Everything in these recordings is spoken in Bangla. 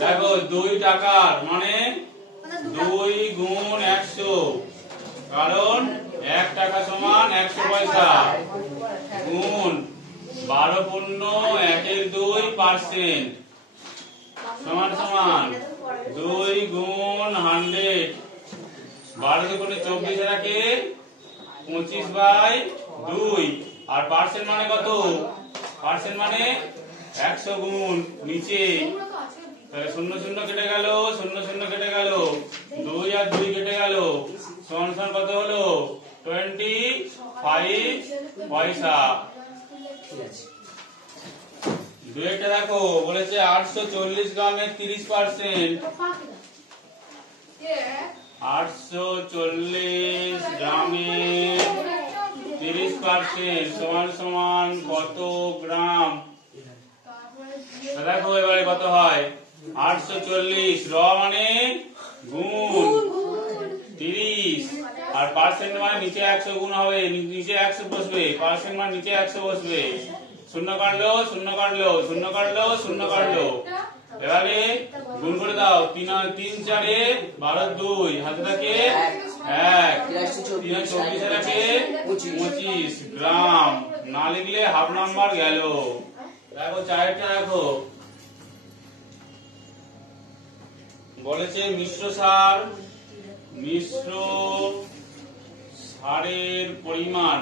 দেখো 2 টাকার মানে 2 গুণ 100, কারণ 1 টাকা সমান 100 পয়সা, গুণ 12.1 সমান সমান 2 গুণ 100, 12 দুগুণে 24 থাকে 25/2, আর পার্সেন্ট মানে কত? পার্সেন্ট মানে 100 গুণ নিচে, তাহলে 0 0 কেটে গেল, 0 0 কেটে গেল, 2 আর 2 কেটে গেল, সমান সমান কত হলো? 25 পয়সা। দুইটা দেখো বলেছে 840 গ্রামের 30%, 840 গ্রামের 30% সমান সমান কত গ্রাম? দেখো এবারে কত হয়? 840 র মানে গুণ 30, আর পার্সেন্ট মানে নিচে 100 গুণ হবে, নিচে 100 বসবে, পার্সেন্ট মানে নিচে 100 বসবে, শূন্য কাটলো, শূন্য কাটলো, শূন্য কাটলো, শূন্য কাটলো, এবারে গুণ করে দাও। 3 4 12 2 হাতে থাকে 1, 3 24 থাকে 25 গ্রাম, না লিখলে হাফ নাম্বার গেল। দেখো চারটা দেখো বলেছে মিশ্র সারের পরিমাণ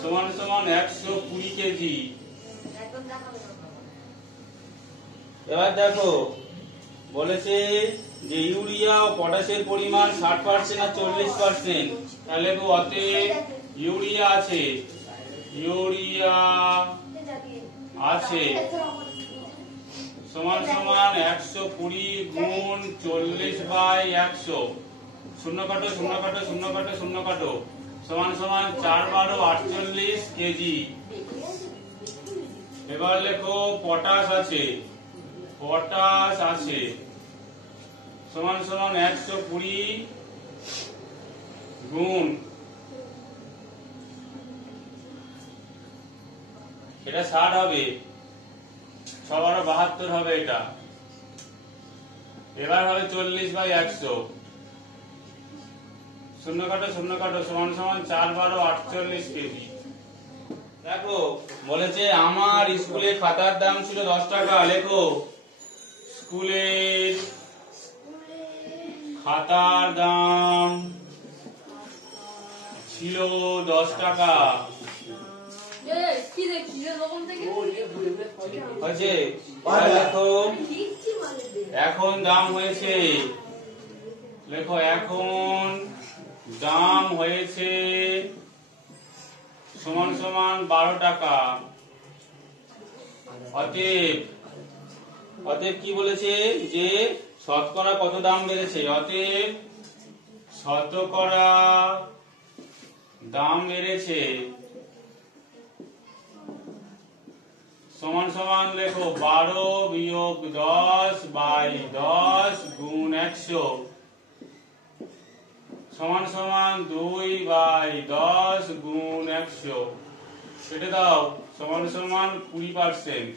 সমান সমান 120 কেজি। এবার দেখো বলেছে যে ইউরিয়া ও পটাশের পরিমাণ 60% আর 40%, তাহলে অতএব ইউরিয়া আছে সমান সমান 120 গুণ 40/100, শূন্য কাটো, শূন্য কাটো, শূন্য কাটো, শূন্য কাটো, সমান সমান 4 12 48 কেজি। এবার লেখো পটাশ আছে সমান সমান 120 গুণ, এটা 60 হবে, 6 12 72 হবে এটা। এবার হবে 40/100, শূন্য কাটো, শূন্য কাটো, সমান সমান 4 12 48 কেজি। দেখো বলেছে আমার স্কুলে খাতার দাম ছিল 10 টাকা, লেখো স্কুলের খাতার দাম ছিল 10 টাকা, এখন দাম হয়েছে, লেখো এখন দাম হয়েছে সমান সমান 12 টাকা। অতএব কি বলেছে যে শতকরা কত দাম বেড়েছে? অতএব শতকরা দাম বেড়েছে সমান সমান লেখো 12 বিয়োগ 10/10 গুণ 100 সমান সমান 2/10 গুণ 100, কেটে দাও, সমান সমান 20%।